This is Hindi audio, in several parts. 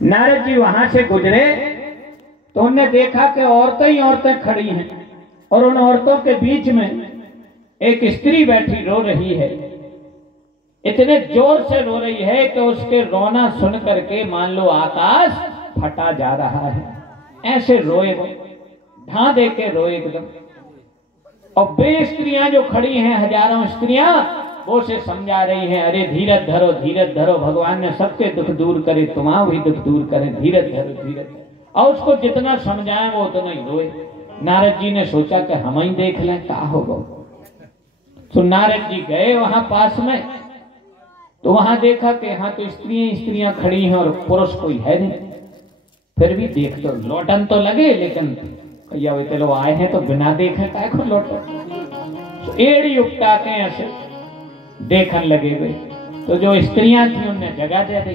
नारद जी वहां से गुजरे तो उन्होंने देखा कि औरतें ही औरतें खड़ी हैं और उन औरतों के बीच में एक स्त्री बैठी रो रही है। इतने जोर से रो रही है कि उसके रोना सुन करके मान लो आकाश फटा जा रहा है। ऐसे रोए वो, ढा दे के रोए एकदम। और वे स्त्रियां जो खड़ी हैं, हजारों स्त्रियां, वो से समझा रही हैं, अरे धीरज धरो, धीरज धरो, भगवान ने सबके दुख दूर करे, तुम्हारा भी दुख दूर करे, धीरज धरो, धीरज धरो। और उसको जितना समझाए वो उतना ही रोए। नारद जी ने सोचा कि हम ही देख लें क्या होगा। तो नारद जी गए वहां पास में, तो वहां देखा कि यहाँ तो स्त्रियां खड़ी हैं और पुरुष कोई है नहीं। फिर भी देख तो लौटन तो लगे, लेकिन भैया वे चलो आए हैं तो बिना देखे काय को लौटन। तो एड़ी उपटा के ऐसे देखने लगे वे। तो जो स्त्रियां थी उनने जगह दे दी,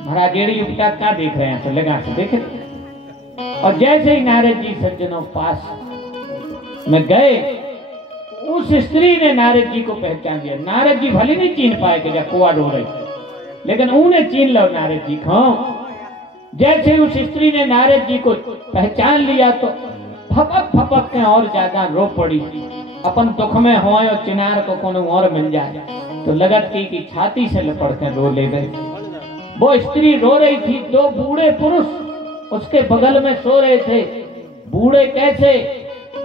महाराज एड़ी उपटा क्या देख रहे हैं, तो लगा से देखे। और जैसे ही नारद जी सज्जनों पास में गए, उस स्त्री ने नारद जी को पहचान लिया। नारद जी भले नहीं चीन पाए कि कुआ रो रही, लेकिन उन्हें चीन लो नारद जी को। जैसे उस स्त्री ने नारद जी को पहचान लिया तो फपक फपक के और ज्यादा रो पड़ी। अपन दुख में हो और चिनार को कोनो और मिल जाए तो लगत की छाती से लपड़ के रो ले गए। वो स्त्री रो रही थी, दो बूढ़े पुरुष उसके बगल में सो रहे थे। बूढ़े कैसे,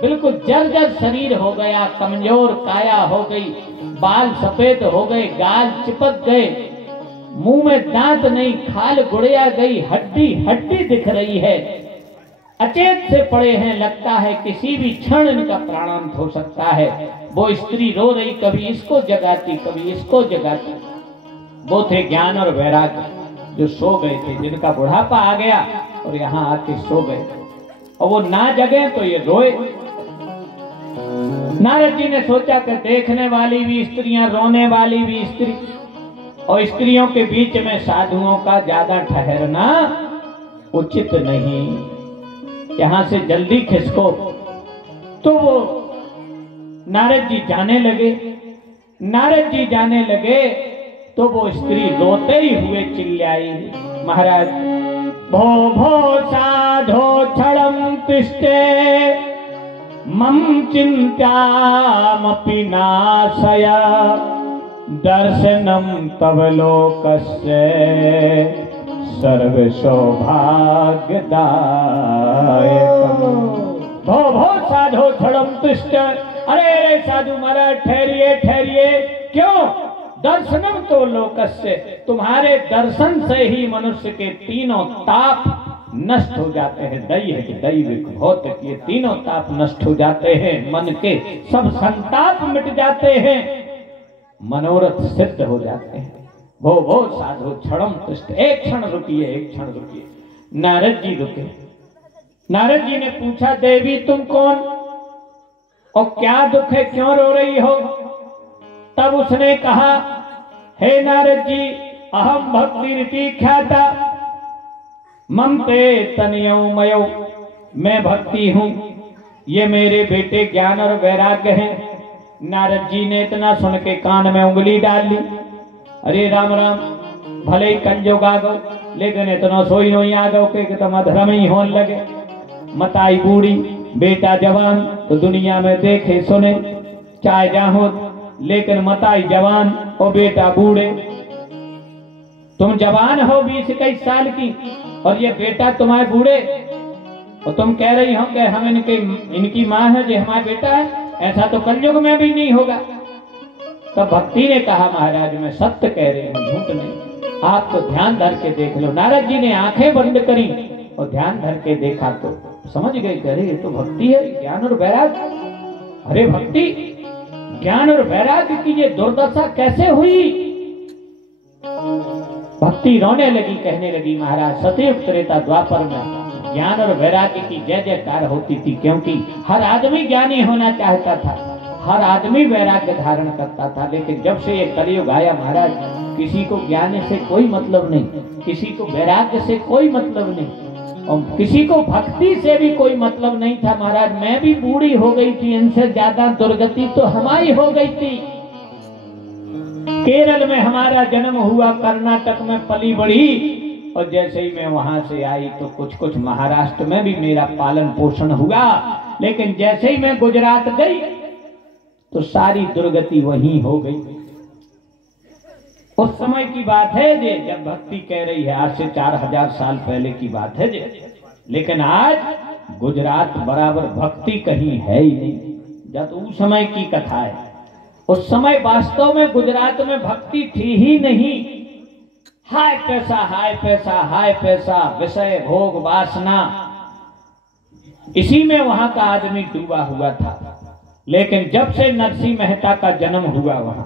बिल्कुल जर्जर शरीर हो गया, कमजोर काया हो गई, बाल सफेद हो गए, गाल चिपक गए, मुंह में दांत नहीं, खाल गुड़िया गई, हड्डी हड्डी दिख रही है, अचेत से पड़े हैं, लगता है किसी भी क्षण इनका प्राणांत हो सकता है। वो स्त्री रो रही, कभी इसको जगाती कभी इसको जगाती। वो थे ज्ञान और वैराग्य, जो सो गए थे, जिनका बुढ़ापा आ गया और यहाँ आके सो गए, और वो ना जगे तो ये रोए। नारद जी ने सोचा कि देखने वाली भी स्त्रियां, रोने वाली भी स्त्री, और स्त्रियों के बीच में साधुओं का ज्यादा ठहरना उचित नहीं, यहां से जल्दी खिसको। तो वो नारद जी जाने लगे। नारद जी जाने लगे तो वो स्त्री रोते ही हुए चिल्लाई, महाराज भो भो साधो क्षणं तिष्ठे मम चिंतामपि नाशय दर्शनम तव लोकस्य सर्व सौभाग्यदायकम्। भो भो साधो क्षणं तिष्ठ, अरे साधु महाराज ठहरिए ठहरिए। क्यों? दर्शनम तो लोकस्य, तुम्हारे दर्शन से ही मनुष्य के तीनों ताप नष्ट हो जाते हैं। दैहिक दैविक भौतिक, ये तीनों ताप नष्ट हो जाते हैं। मन के सब संताप मिट जाते हैं, मनोरथ सिद्ध हो जाते हैं। वो साधु क्षणम तिष्ठ, एक क्षण रुकिए, एक क्षण रुकिए। नारद जी रुके। नारद जी ने पूछा, देवी तुम कौन और क्या दुख है, क्यों रो रही हो? तब उसने कहा, हे नारद जी, अहम भक्ति रीति ख्याता ममते तनयो मयो, मैं भक्ति हूं, ये मेरे बेटे ज्ञान और वैराग्य हैं। नारद जी ने इतना सुन के कान में उंगली डाल ली। अरे राम राम, भले ही कंजोग आ गो, लेकिन इतना सोई नहीं आ गो कि तुम अधर्म ही होने लगे। मताई बूढ़ी, बेटा जवान, तो दुनिया में देखे सुने चाहे जाहो, लेकिन मताई जवान और बेटा बूढ़े। तुम जवान हो 20-21 साल की और ये बेटा तुम्हारे बूढ़े, और तुम कह रही हो कि हम इनकी माँ है, जो हमारा बेटा है। ऐसा तो कलयुग में भी नहीं होगा। तब भक्ति ने कहा, महाराज मैं सत्य कह रही हूँ, झूठ नहीं, आप तो ध्यान धर के देख लो। नारद जी ने आंखें बंद करी और ध्यान धर के देखा तो समझ गए, अरे ये तो भक्ति है, ज्ञान और वैराग्य। अरे भक्ति, ज्ञान और वैराग्य की ये दुर्दशा कैसे हुई? भक्ति रोने लगी, कहने लगी, महाराज सतयुग त्रेता द्वापर में ज्ञान और वैराग्य की जय जयकार होती थी, क्योंकि हर आदमी ज्ञानी होना चाहता था, हर आदमी वैराग्य धारण करता था। लेकिन जब से ये कलयुग आया महाराज, किसी को ज्ञान से कोई मतलब नहीं, किसी को वैराग्य से कोई मतलब नहीं, और किसी को भक्ति से भी कोई मतलब नहीं था। महाराज मैं भी बूढ़ी हो गई थी, इनसे ज्यादा दुर्गति तो हमारी हो गई थी। केरल में हमारा जन्म हुआ, कर्नाटक में पली बढ़ी, और जैसे ही मैं वहां से आई तो कुछ महाराष्ट्र में भी मेरा पालन पोषण हुआ, लेकिन जैसे ही मैं गुजरात गई तो सारी दुर्गति वहीं हो गई। उस समय की बात है जे, जब भक्ति कह रही है, आज से 4000 साल पहले की बात है जे। लेकिन आज गुजरात बराबर भक्ति कहीं है ही नहीं। जब उस समय की कथा है, उस समय वास्तव में गुजरात में भक्ति थी ही नहीं। हाय पैसा, हाय पैसा, हाय पैसा, विषय भोग वासना, इसी में वहां का आदमी डूबा हुआ था। लेकिन जब से नरसिंह मेहता का जन्म हुआ, वहां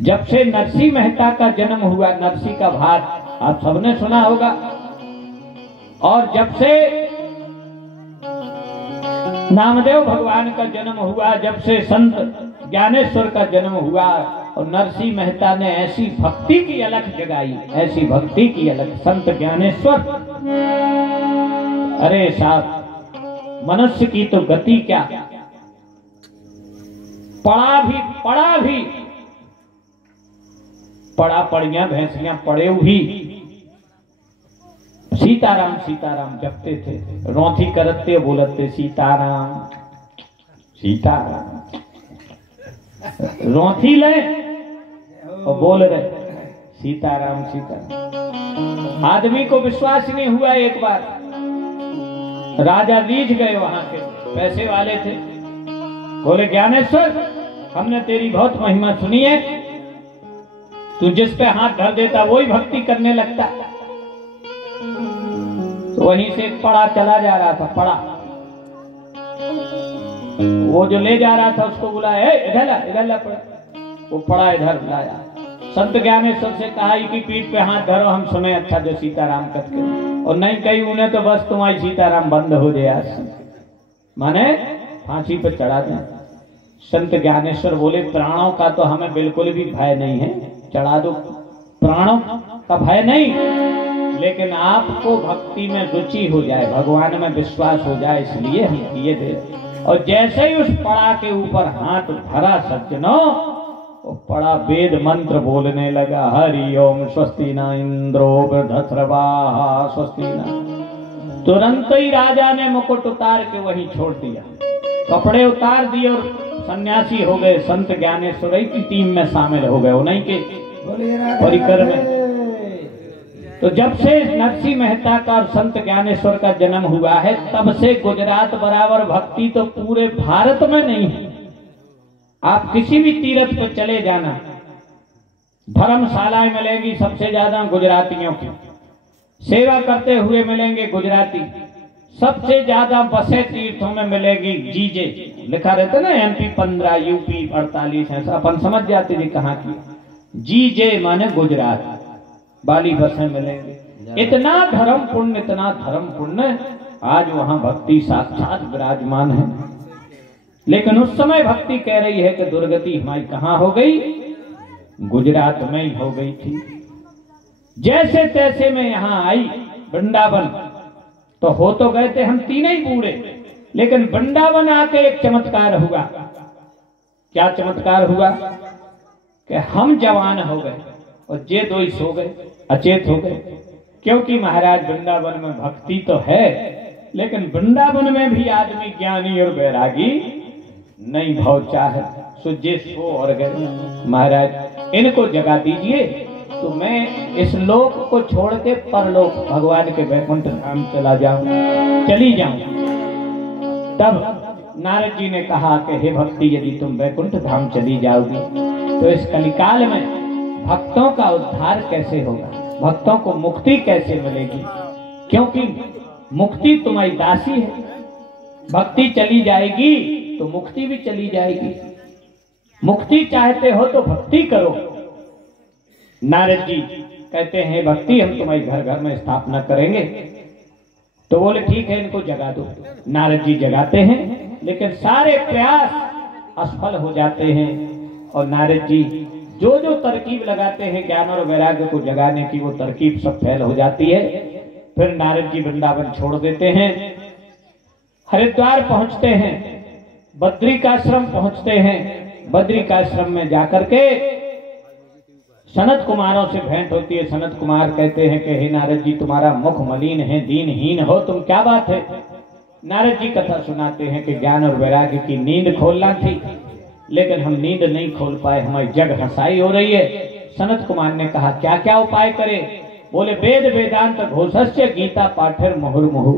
जब से नरसिंह मेहता का जन्म हुआ, नरसिंह का भात आप सबने सुना होगा, और जब से नामदेव भगवान का जन्म हुआ, जब से संत ज्ञानेश्वर का जन्म हुआ, और नरसिंह मेहता ने ऐसी भक्ति की अलख जगाई, ऐसी भक्ति की अलख, संत ज्ञानेश्वर। अरे साहब, मनुष्य की तो गति क्या, पड़ा पड़ियां भैंसियां पड़े भी सीताराम सीताराम जपते थे, रौथी करते बोलते सीताराम सीताराम, रौथी ले और बोल रहे सीताराम सीताराम। आदमी को विश्वास नहीं हुआ। एक बार राजा रीझ गए, वहां के पैसे वाले थे, बोले ज्ञानेश्वर, हमने तेरी बहुत महिमा सुनी है, तू जिस पे हाथ धर देता वही भक्ति करने लगता। तो वहीं से पड़ा चला जा रहा था, पड़ा, वो जो ले जा रहा था उसको बुलाया, इधर ला, इधर ला, पड़ा। वो पड़ा इधर लाया, संत ज्ञानेश्वर से कहा कि पीठ पे हाथ धरो, हम सुने अच्छा जो सीताराम करके, और नहीं कही उन्हें तो बस तुम्हारी सीताराम बंद हो जाए, माने फांसी पर चढ़ा दें। संत ज्ञानेश्वर बोले प्राणों का तो हमें बिल्कुल भी भय नहीं है, चढ़ा दो, प्राणों का भय नहीं, लेकिन आपको भक्ति में रुचि हो जाए, भगवान में विश्वास हो जाए, इसलिए हम किए थे। और जैसे ही उस पड़ा के ऊपर हाथ धरा सज्जनों, वो पड़ा वेद मंत्र बोलने लगा, हरि ओम स्वस्ति न इंद्रो वृद्धस्रवाः स्वस्ति न। तुरंत ही राजा ने मुकुट उतार के वहीं छोड़ दिया, कपड़े उतार दिए और सन्यासी हो गए, संत ज्ञानेश्वर की टीम में शामिल हो गए, उन्हीं के परिकर में। तो जब से नरसिंह मेहता का और संत ज्ञानेश्वर का जन्म हुआ है, तब से गुजरात बराबर भक्ति तो पूरे भारत में नहीं है। आप किसी भी तीर्थ पर चले जाना, धर्मशालाएं मिलेंगी सबसे ज्यादा गुजरातियों की, सेवा करते हुए मिलेंगे गुजराती, सबसे ज्यादा बसें तीर्थों में मिलेगी जीजे, लिखा रहता ना MP 15 UP 48, ऐसा अपन समझ जाते जी कहाँ की, जीजे माने गुजरात वाली बसें मिलेंगी। इतना धर्म पुण्य, इतना धर्म पुण्य, आज वहां भक्ति साक्षात विराजमान है। लेकिन उस समय भक्ति कह रही है कि दुर्गति हमारी कहां हो गई, गुजरात में ही हो गई थी। जैसे तैसे में यहां आई वृंदावन, तो हो तो गए थे हम तीन ही बूढ़े, लेकिन वृंदावन आके एक चमत्कार हुआ। क्या चमत्कार हुआ कि हम जवान हो गए और जे दो ही सो गए, अचेत हो गए। क्योंकि महाराज वृंदावन में भक्ति तो है, लेकिन वृंदावन में भी आदमी ज्ञानी और वैरागी नहीं भाव चाहे, सो जे सो और गए। महाराज इनको जगा दीजिए तो मैं इस लोक को छोड़ के परलोक भगवान के वैकुंठ धाम चली जाऊं। तब नारद जी ने कहा कि हे भक्ति, यदि तुम वैकुंठ धाम चली जाओगी तो इस कलिकाल में भक्तों का उद्धार कैसे होगा, भक्तों को मुक्ति कैसे मिलेगी? क्योंकि मुक्ति तुम्हारी दासी है, भक्ति चली जाएगी तो मुक्ति भी चली जाएगी। मुक्ति चाहते हो तो भक्ति करो। नारद जी कहते हैं भक्ति हम तुम्हारी घर घर में स्थापना करेंगे। तो बोले ठीक है, इनको जगा दो। नारद जी जगाते हैं, लेकिन सारे प्रयास असफल हो जाते हैं। और नारद जी जो जो तरकीब लगाते हैं ज्ञान और वैराग्य को जगाने की, वो तरकीब सब फेल हो जाती है। फिर नारद जी वृंदावन छोड़ देते हैं, हरिद्वार पहुंचते हैं, बद्रिकाश्रम पहुंचते हैं। बद्रिकाश्रम में जाकर के सनत कुमारों से भेंट होती है। सनत कुमार कहते हैं कि हे नारद जी, तुम्हारा मुख मलिन है, दीनहीन हो तुम, क्या बात है? नारद जी कथा सुनाते हैं कि ज्ञान और वैराग्य की नींद खोलना थी, लेकिन हम नींद नहीं खोल पाए, हमारी जग हंसाई हो रही है। सनत कुमार ने कहा क्या क्या उपाय करे? बोले वेद वेदांत घोषस्य गीता पाठर मुहुर्मुहु।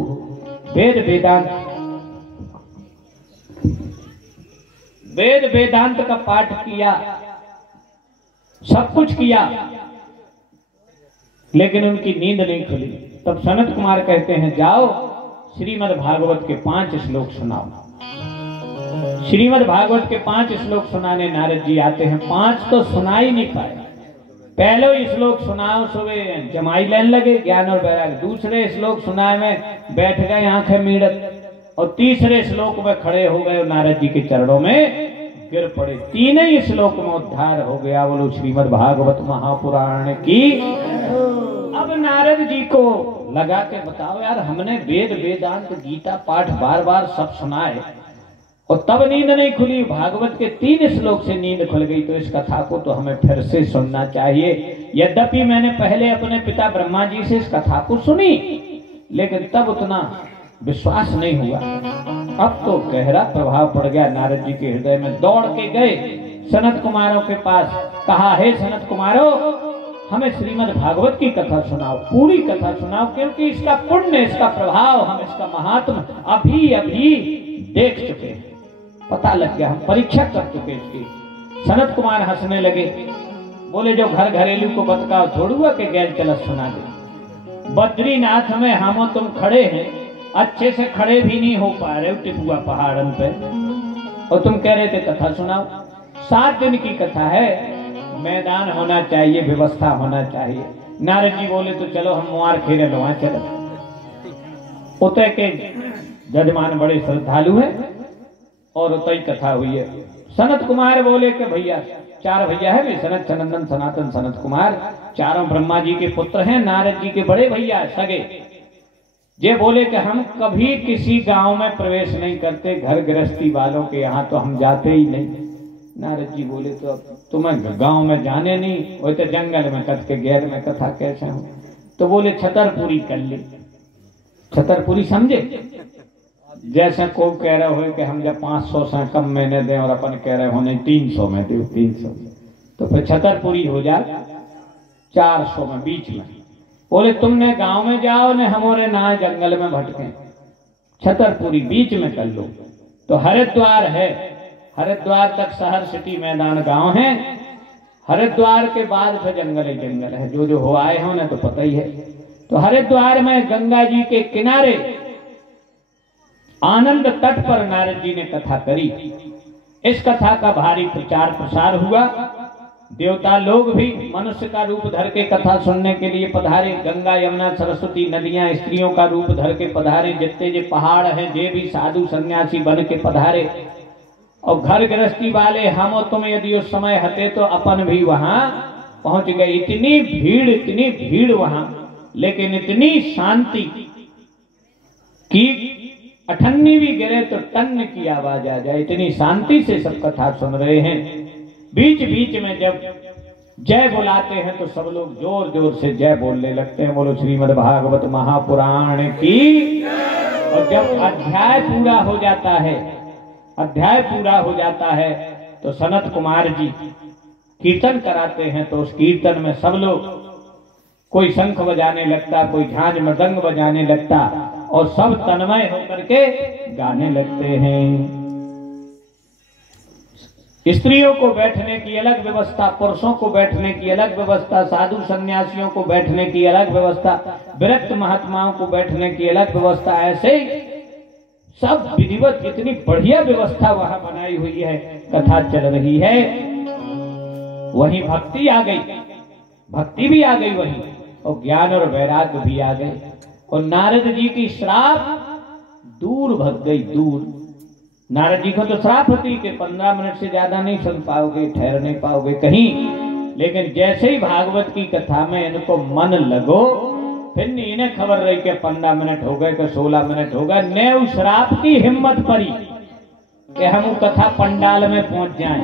वेद वेदांत का पाठ किया, सब कुछ किया, लेकिन उनकी नींद नहीं खुली। तब सनत कुमार कहते हैं जाओ श्रीमद् भागवत के 5 श्लोक सुनाओ। श्रीमद् भागवत के 5 श्लोक सुनाने नारद जी आते हैं। 5 तो सुना ही नहीं पाए। पहले ही श्लोक सुनाओ सुबह जमाई लेने लगे ज्ञान और वैराग्य, दूसरे श्लोक सुनाए में बैठ गए आंखें मीड़त, और तीसरे श्लोक में खड़े हो गए नारद जी के चरणों में गिर पड़े। तीन ही श्लोक में उद्धार हो गया। बोलो श्रीमद् भागवत महापुराण की। अब नारद जी को लगा के बताओ यार, हमने वेद वेदांत गीता पाठ बार बार सब सुनाए और तब नींद नहीं खुली। भागवत के 3 श्लोक से नींद खुल गई, तो इस कथा को तो हमें फिर से सुनना चाहिए। यद्यपि मैंने पहले अपने पिता ब्रह्मा जी से इस कथा को सुनी, लेकिन तब उतना विश्वास नहीं हुआ। अब तो गहरा प्रभाव पड़ गया नारद जी के हृदय में। दौड़ के गए सनत कुमारों के पास, कहा हे सनत कुमारों, हमें श्रीमद् भागवत की कथा सुनाओ, पूरी कथा सुनाओ, क्योंकि इसका पुण्य, इसका प्रभाव, हम इसका महात्म अभी अभी देख चुके हैं, पता लग गया, हम परीक्षा कर चुके इसकी। सनत कुमार हंसने लगे, बोले जो घर घरेलू को बतकाओ छोड़ुआ के गैल चलत सुना दे। बद्रीनाथ में हम तुम खड़े हैं, अच्छे से खड़े भी नहीं हो पा रहे टिपुआ पहाड़न पे, और तुम कह रहे थे कथा सुनाओ। 7 दिन की कथा है, मैदान होना चाहिए, व्यवस्था होना चाहिए। नारद जी बोले तो चलो हम मुआर खेरे लो, चलो। उतय के जजमान बड़े श्रद्धालु हैं और उतई कथा हुई है। सनत कुमार बोले कि भैया, 4 भैया है वे, सनत, सनंदन, सनातन, सनत कुमार, चारों ब्रह्मा जी के पुत्र हैं, नारद जी के बड़े भैया सगे। ये बोले कि हम कभी किसी गांव में प्रवेश नहीं करते, घर गृहस्थी वालों के यहाँ तो हम जाते ही नहीं। नारद जी बोले तो अब तुम्हें गांव में जाने नहीं, वो तो जंगल में कथ के गैर में कथा कैसे हो? तो बोले छतरपुरी कर ली। छतरपुरी समझे? जैसे को कह रहे हो कि हम जब 500 से कम महीने दें और अपन कह रहे हो नहीं 300 में दे, 300, तो फिर छतरपुरी हो जाए 400 में बीच में। बोले तुमने गांव में जाओ ने हमारे ना जंगल में भटके, छतरपुरी बीच में कर लो। तो हरिद्वार है, हरिद्वार तक शहर सिटी मैदान गांव है, हरिद्वार के बाद फिर जंगल ही जंगल है। जो हो आए हो ना तो पता ही है। तो हरिद्वार में गंगा जी के किनारे आनंद तट पर नारद जी ने कथा करी। इस कथा का भारी प्रचार प्रसार हुआ। देवता लोग भी मनुष्य का रूप धर के कथा सुनने के लिए पधारे। गंगा यमुना सरस्वती नदियां स्त्रियों का रूप धर के पधारे। जितने जे पहाड़ हैं जे भी साधु सन्यासी बन के पधारे। और घर गृहस्थी वाले हम और तुम यदि उस समय हते तो अपन भी वहां पहुंच गए। इतनी भीड़ वहां, लेकिन इतनी शांति कि अठन्नी भी गिरे तो टन की आवाज आ जाए, इतनी शांति से सब कथा सुन रहे हैं। बीच बीच में जब जय बुलाते हैं तो सब लोग जोर जोर से जय बोलने लगते हैं। बोलो श्रीमद् भागवत महापुराण की। और जब अध्याय पूरा हो जाता है तो सनत कुमार जी कीर्तन कराते हैं। तो उस कीर्तन में सब लोग, कोई शंख बजाने लगता, कोई झांझ मृदंग बजाने लगता, और सब तन्मय होकर के गाने लगते हैं। स्त्रियों को बैठने की अलग व्यवस्था, पुरुषों को बैठने की अलग व्यवस्था, साधु सन्यासियों को बैठने की अलग व्यवस्था, विरक्त महात्माओं को बैठने की अलग व्यवस्था, ऐसे सब विधिवत इतनी बढ़िया व्यवस्था वहां बनाई हुई है। कथा चल रही है, वहीं भक्ति आ गई, भक्ति भी आ गई वहीं, और ज्ञान और वैराग्य भी आ गए। और नारद जी की श्राप दूर भग गई, दूर। नारद जी को तो श्राप होती कि 15 मिनट से ज्यादा नहीं सुन पाओगे, ठहर नहीं पाओगे कहीं। लेकिन जैसे ही भागवत की कथा में इनको मन लगो, फिर इन्हें खबर रही कि 15 मिनट हो गए कि 16 मिनट हो गए, ने उस श्राप की हिम्मत पड़ी कि हम कथा पंडाल में पहुंच जाएं।